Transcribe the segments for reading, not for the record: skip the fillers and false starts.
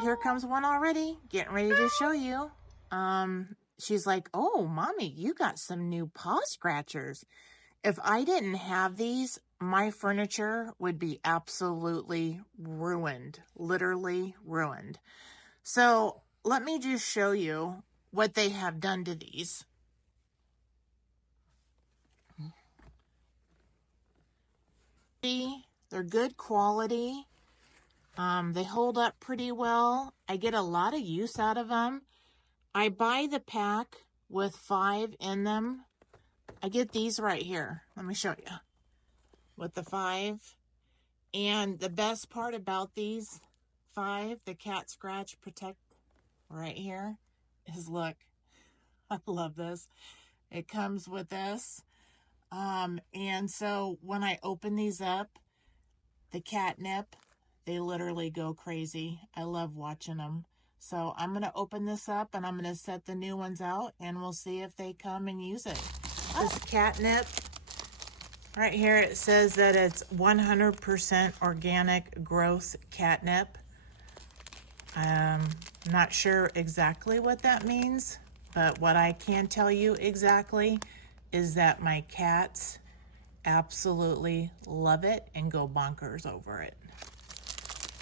here comes one already. Getting ready to show you. She's like, oh, mommy, you got some new paw scratchers. If I didn't have these, my furniture would be absolutely ruined, literally ruined. So let me just show you what they have done to these. They're good quality. They hold up pretty well. I get a lot of use out of them. I buy the pack with 5 in them. I get these right here. Let me show you. With the 5. And the best part about these 5, the Cat Scratch Protect right here, is look. I love this. It comes with this. And so when I open these up, the catnip, they literally go crazy. I love watching them. So I'm going to open this up and I'm going to set the new ones out and we'll see if they come and use it. This catnip, right here it says that it's 100% organic growth catnip. Not sure exactly what that means, but what I can tell you exactly is that my cats absolutely love it and go bonkers over it.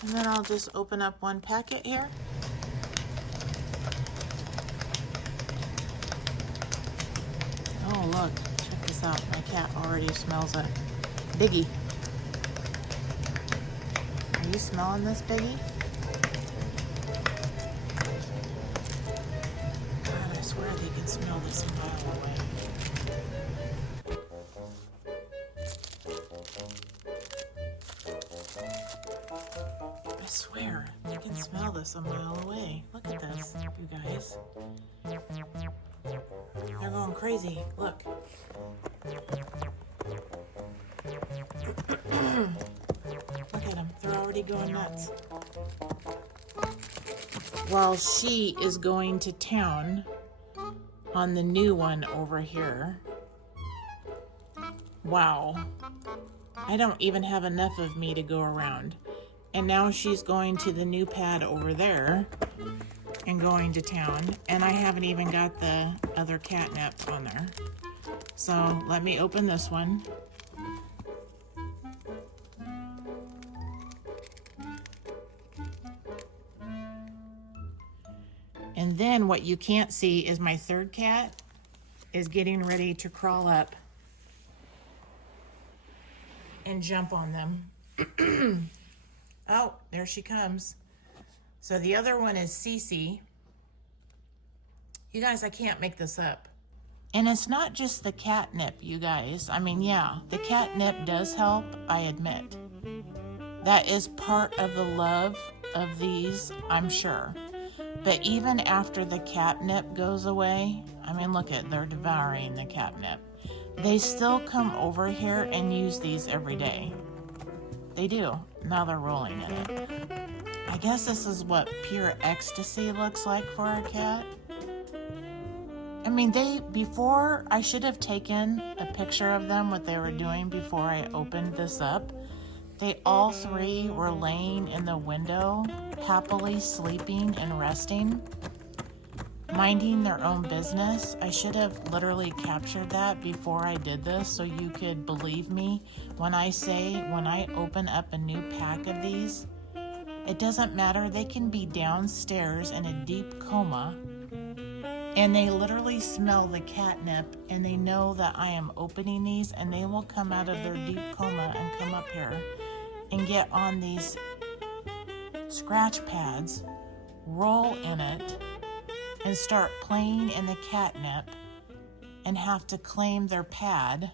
And then I'll just open up one packet here. Oh look, check this out. My cat already smells a Biggie. Are you smelling this, Biggie? God, I swear they can smell this a mile away. I swear, you can smell this a mile away. Look at this, you guys. They're going crazy. Look. Look at them. They're already going nuts. While she is going to town on the new one over here. Wow. I don't even have enough of me to go around. And now she's going to the new pad over there and going to town. And I haven't even got the other catnip on there. So let me open this one. And then what you can't see is my third cat is getting ready to crawl up and jump on them. Oh, there she comes. So the other one is Cece. You guys, I can't make this up. And it's not just the catnip, you guys. I mean, yeah, the catnip does help, I admit. That is part of the love of these, I'm sure. But even after the catnip goes away, I mean, look at, they're devouring the catnip. They still come over here and use these every day. They do. Now they're rolling in it. I guess this is what pure ecstasy looks like for a cat. I mean, before, I should have taken a picture of them, what they were doing before I opened this up. They all 3 were laying in the window, happily sleeping and resting, minding their own business. I should have literally captured that before I did this so you could believe me when I say when I open up a new pack of these, it doesn't matter. They can be downstairs in a deep coma and they literally smell the catnip and they know that I am opening these and they will come out of their deep coma and come up here and get on these scratch pads, roll in it, and start playing in the catnip and have to claim their pad